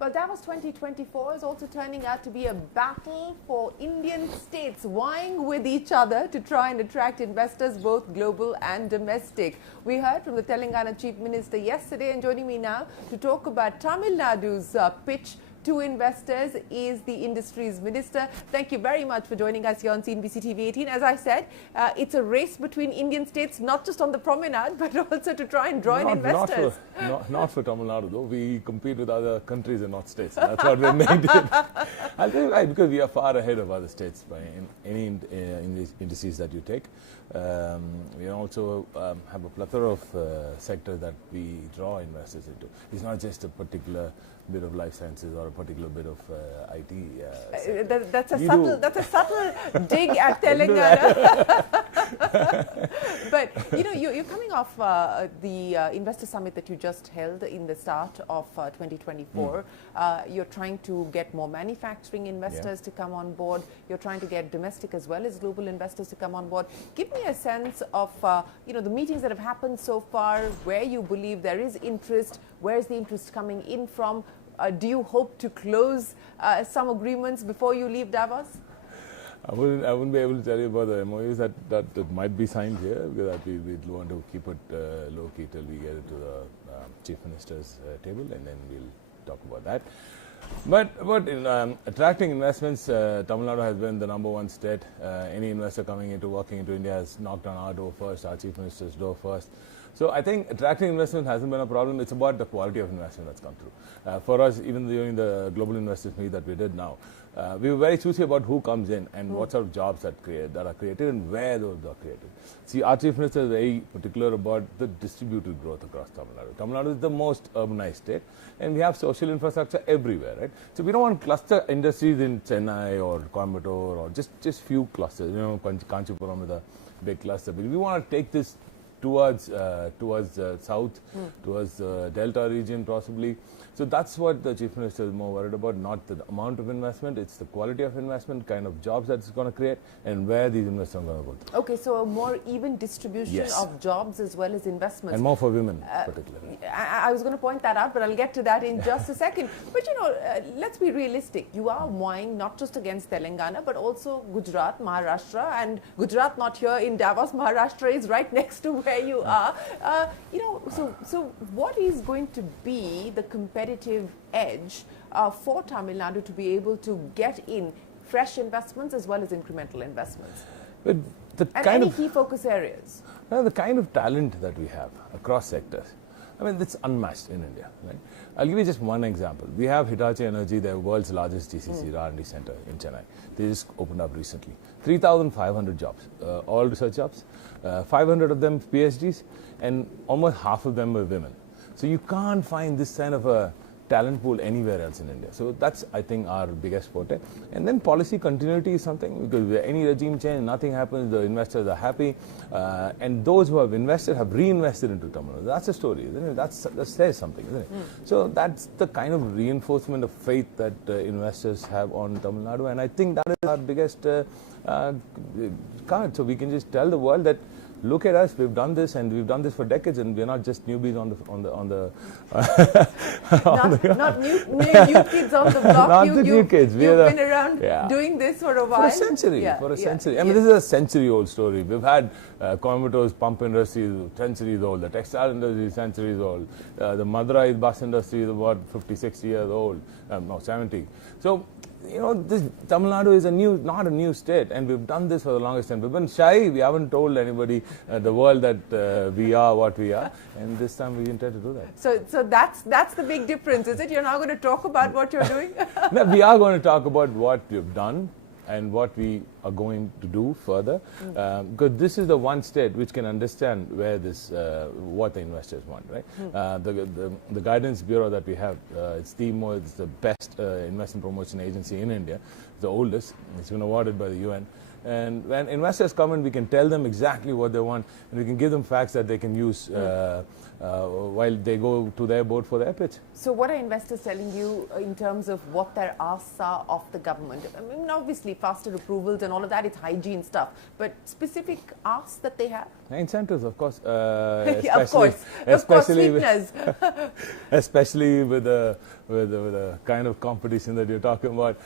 Well, Davos 2024 is also turning out to be a battle for Indian states vying with each other to try and attract investors, both global and domestic. We heard from the Telangana Chief Minister yesterday, and joining me now to talk about Tamil Nadu's pitch to investors is the Industries Minister. Thank you very much for joining us here on CNBC TV 18. As I said, it's a race between Indian states, not just on the promenade, but also to try and draw in investors. Not for Tamil Nadu, though. We compete with other countries and not states. That's what we made it. I'll tell you why, because we are far ahead of other states by any indices that you take. We also have a plethora of sectors that we draw investors into. It's not just a particular bit of life sciences or a particular bit of IT. That's a subtle dig at Telangana. But you're coming off the investor summit that you just held in the start of 2024. You're trying to get more manufacturing investors to come on board. You're trying to get domestic as well as global investors to come on board. Give me a sense of the meetings that have happened so far, where you believe there is interest, where's the interest coming in from? Do you hope to close some agreements before you leave Davos? I wouldn't be able to tell you about the MOUs that might be signed here, because we'd want to keep it low key till we get it to the Chief Minister's table, and then we'll talk about that. But in attracting investments, Tamil Nadu has been the #1 state. Any investor working into India has knocked on our door first, our Chief Minister's door first. So I think attracting investment hasn't been a problem. It's about the quality of investment that's come through. For us, even during the global investors meet that we did now, we were very choosy about who comes in and what sort of jobs that are created and where those are created. See, our Chief Minister is very particular about the distributed growth across Tamil Nadu. Tamil Nadu is the most urbanized state, and we have social infrastructure everywhere, right? So we don't want cluster industries in Chennai or Coimbatore or just few clusters. Kanchipuram is a big cluster. But we want to take this towards south, towards the Delta region possibly. So that's what the Chief Minister is more worried about, not the amount of investment, it's the quality of investment, kind of jobs that it's going to create, and where these investors are going to go to. Okay, so a more even distribution of jobs as well as investments. And more for women, particularly. I was going to point that out, but I'll get to that in just a second. But let's be realistic. You are vying not just against Telangana, but also Gujarat, Maharashtra, and Gujarat not here in Davos. Maharashtra is right next to where you are. So what is going to be the competitive edge for Tamil Nadu to be able to get in fresh investments as well as incremental investments? But any key focus areas? The kind of talent that we have across sectors, I mean, it's unmatched in India, right? I'll give you just one example. We have Hitachi Energy, the world's largest GCC R&D center in Chennai. They just opened up recently. 3,500 jobs, all research jobs, 500 of them PhDs, and almost half of them were women. So you can't find this kind of a talent pool anywhere else in India. So that's, I think, our biggest forte. And then policy continuity is something, because any regime change, nothing happens, the investors are happy, and those who have invested have reinvested into Tamil Nadu. That's a story, isn't it? That says something, isn't it? So that's the kind of reinforcement of faith that investors have on Tamil Nadu, and I think that is our biggest card. So we can just tell the world that, look at us, we've done this, and we've done this for decades, and we're not just newbies on the not new kids on the block. Not the new kids. You've been around doing this for a while. For a century. I mean, this is a century-old story. We've had Coimbatore's pump industry is centuries old. The textile industry is centuries old. The Madurai bus industry is about 50, 60 years old. No, 70. So, this Tamil Nadu is not a new state, and we've done this for the longest time. We've been shy. We haven't told anybody, the world, that we are what we are, and this time we intend to do that. So that's the big difference, is it? You're now going to talk about what you're doing? No, we are going to talk about what we've done and what we are going to do further, because this is the one state which can understand where what the investors want, right? The guidance bureau that we have, it's the best investment promotion agency in India, the oldest. It's been awarded by the UN. And when investors come in, we can tell them exactly what they want, and we can give them facts that they can use while they go to their board for their pitch. So what are investors telling you in terms of what their asks are of the government? I mean, obviously faster approvals and all of that, it's hygiene stuff, but specific asks that they have? Incentives, of course. Of course, sweeteners. Especially with the with the kind of competition that you're talking about.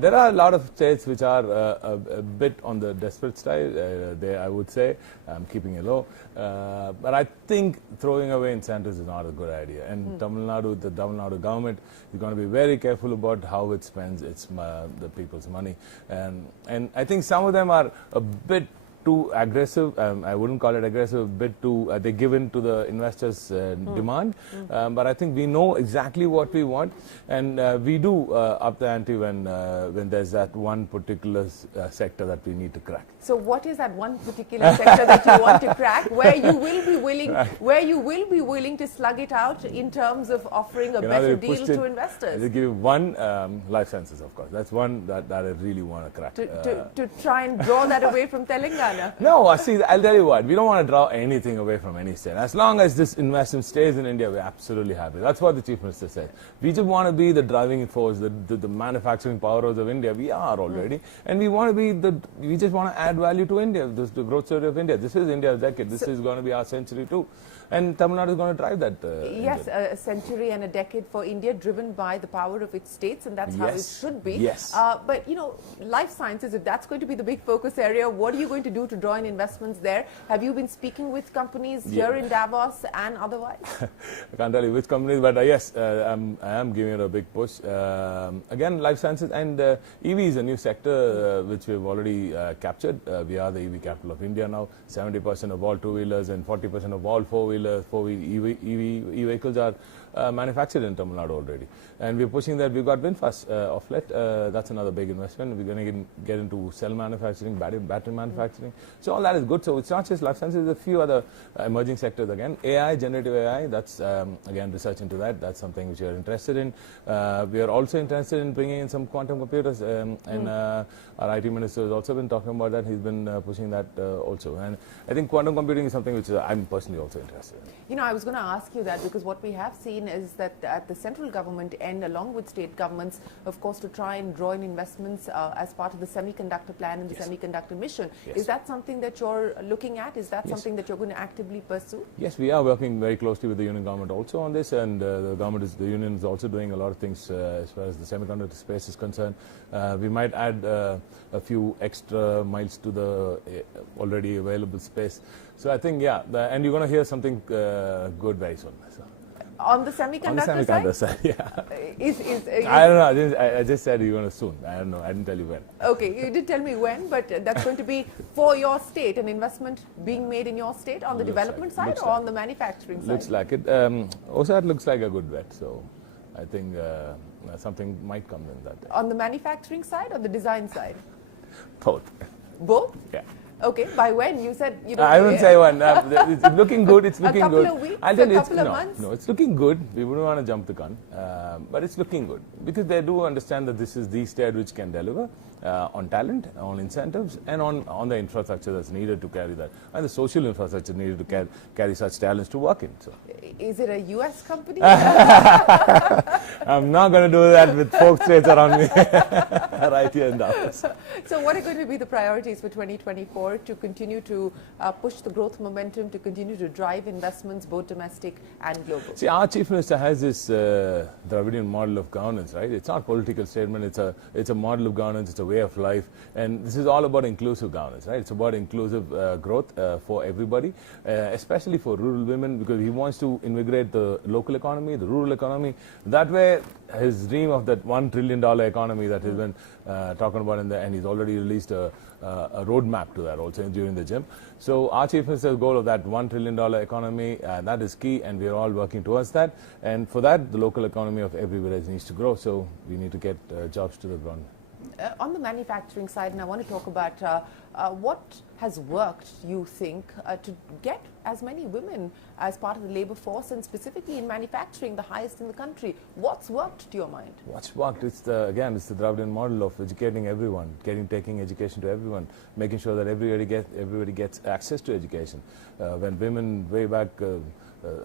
There are a lot of states which are a bit on the desperate side. I would say, I'm keeping it low. But I think throwing away incentives is not a good idea. And Tamil Nadu, the Tamil Nadu government is going to be very careful about how it spends the people's money. And I think some of them are a bit too aggressive. I wouldn't call it aggressive, a bit too, they give in to the investors' demand. But I think we know exactly what we want, and we do up the ante when there's that one particular sector that we need to crack. So what is that one particular sector that you want to crack, where you will be willing to slug it out in terms of offering a better deal to investors? I'll give you one, life sciences, of course. That's one that I really want to crack. To try and draw that away from Telangana? No, see, I'll tell you what, we don't want to draw anything away from any state. As long as this investment stays in India, we're absolutely happy. That's what the Chief Minister said. We just want to be the driving force, the manufacturing powerhouse of India. We are already. And we want to be we just want to add value to India, the growth story of India. This is India's decade. This is going to be our century too. And Tamil Nadu is going to drive that. Yes, a century and a decade for India, driven by the power of its states, and that's how it should be. Yes. But, you know, life sciences, if that's going to be the big focus area, what are you going to do to draw in investments there? Have you been speaking with companies here in Davos and otherwise? I can't tell you which companies, but yes, I am giving it a big push. Again, life sciences and EV is a new sector which we've already captured. We are the EV capital of India now. 70% of all two-wheelers and 40% of all four-wheelers, e-vehicles are manufactured in Tamil Nadu already. And we're pushing that. We've got VinFast off late. That's another big investment. We're going to get into cell manufacturing, battery manufacturing. So all that is good. So it's not just life sciences, there's a few other emerging sectors again. AI, generative AI, that's again research into that. That's something which we are interested in. We are also interested in bringing in some quantum computers. And our IT minister has also been talking about that. He's been pushing that also. And I think quantum computing is something which I'm personally also interested in. You know, I was going to ask you that because what we have seen is that at the central government end, along with state governments, of course, to try and draw in investments as part of the semiconductor plan and the semiconductor mission. Is that something that you're looking at? Is that something that you're going to actively pursue? Yes, we are working very closely with the union government also on this, and the union is also doing a lot of things as far as the semiconductor space is concerned. We might add a few extra miles to the already available space. So I think, and you're going to hear something good very soon. So. On the semiconductor side, yeah. I don't know. I just said you're going to soon. I don't know. I didn't tell you when. Okay, you did tell me when, but that's going to be for your state, an investment being made in your state on the development side or on the manufacturing side? Looks like it. OSAT looks like a good bet. So I think something might come in that. On the manufacturing side or the design side? Both. Both? Yeah. Okay, by when? You said you don't I wouldn't say when. It's looking good. It's looking good. A couple of weeks? I'll tell you, a couple of months? No, it's looking good. We wouldn't want to jump the gun. But it's looking good. Because they do understand that this is the state which can deliver on talent, on incentives, and on the infrastructure that's needed to carry that. And the social infrastructure needed to carry such talents to work in. So. Is it a US company? I'm not going to do that with folk states around me right here in Dallas. So what are going to be the priorities for 2024 to continue to push the growth momentum, to continue to drive investments both domestic and global? See, our Chief Minister has this Dravidian model of governance, right? It's not a political statement. It's a model of governance. It's a way of life. And this is all about inclusive governance, right? It's about inclusive growth for everybody, especially for rural women, because he wants to invigorate the local economy, the rural economy. That way, his dream of that $1 trillion economy that he's been talking about, and he's already released a roadmap to that also during the gym. So our Chief Minister's goal of that $1 trillion economy, that is key, and we are all working towards that. And for that, the local economy of every village needs to grow, so we need to get jobs to the ground. On the manufacturing side, and I want to talk about what has worked, you think, to get as many women as part of the labor force, and specifically in manufacturing, the highest in the country. What's worked to your mind? What's worked? It's the Dravidian model of educating everyone, taking education to everyone, making sure that everybody gets access to education. When women way back a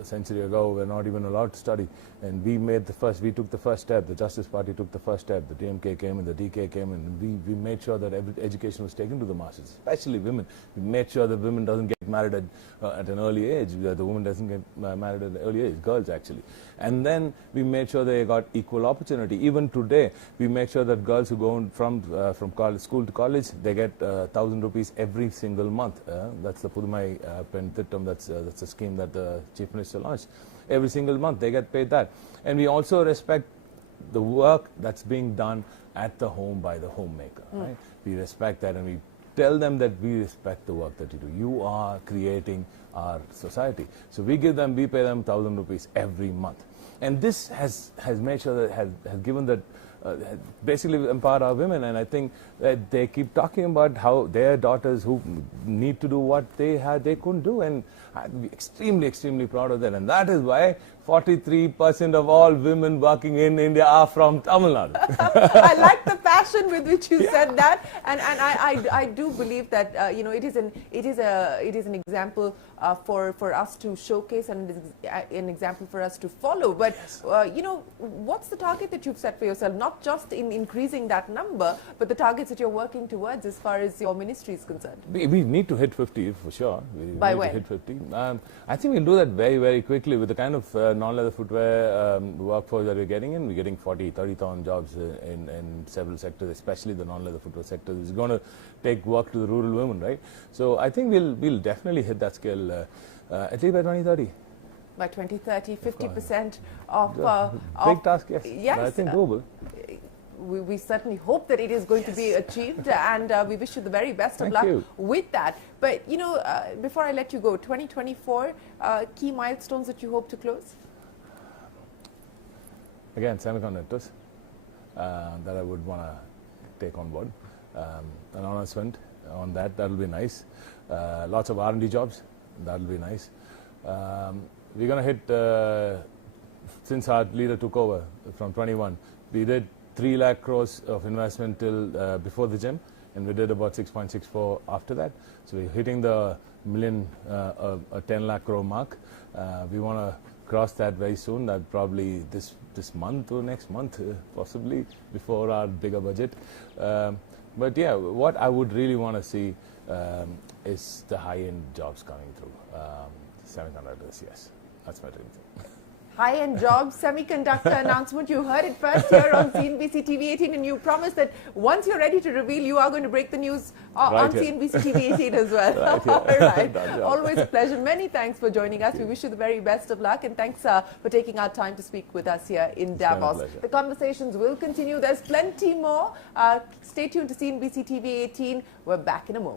century ago were not even allowed to study, and we took the first step. The Justice Party took the first step. The DMK came and the DK came, and we made sure that every education was taken to the masses, especially women. We made sure that women doesn't get married at an early age. The woman doesn't get married at an early age, girls actually. And then we made sure they got equal opportunity. Even today, we make sure that girls who go from college, school to college, they get 1,000 rupees every single month. That's the Pudumai Pen Thittam, that's a scheme that the Chief Minister launched. Every single month, they get paid that. And we also respect the work that's being done at the home by the homemaker. Right? We respect that, and we tell them that we respect the work that you do. You are creating our society. So we pay them 1,000 rupees every month. And this has made sure that has given that, basically empowered our women. And I think that they keep talking about how their daughters who need to do what they couldn't do. And I'm extremely, extremely proud of that. And that is why 43% of all women working in India are from Tamil Nadu. I like the passion with which you said that, and I do believe that you know, it is an example for us to showcase and an example for us to follow. But you know, what's the target that you've set for yourself? Not just in increasing that number, but the targets that you're working towards as far as your ministry is concerned. We need to hit 50 for sure. By when? To hit 50. I think we'll do that very, very quickly with the kind of non-leather footwear workforce that we're getting in. We're getting 30,000 jobs in several sectors, especially the non-leather footwear sector. It's going to take work to the rural women, right? So I think we'll definitely hit that scale at least by 2030. By 2030, 50% of big task, yes. Yes, but I think doable. We certainly hope that it is going to be achieved, and we wish you the very best of luck with that. But you know, before I let you go, 2024 key milestones that you hope to close. Again, semiconductors that I would want to take on board. An announcement on that will be nice. Lots of R&D jobs, that will be nice. We're going to hit, since our leader took over from 21, we did 3 lakh crores of investment till before the gym, and we did about 6.64 after that. So we're hitting the million, 10 lakh crore mark. We want to cross that very soon, that probably this month or next month, possibly before our bigger budget. But yeah, what I would really want to see is the high-end jobs coming through. Semiconductors, yes, that's my dream thing. High-end jobs, semiconductor announcement. You heard it first here on CNBC TV 18, and you promised that once you're ready to reveal, you are going to break the news on CNBC TV 18 as well. All right. Always a pleasure. Many thanks for joining us. We wish you the very best of luck, and thanks for taking our time to speak with us here in Davos. The conversations will continue. There's plenty more. Stay tuned to CNBC TV 18. We're back in a moment.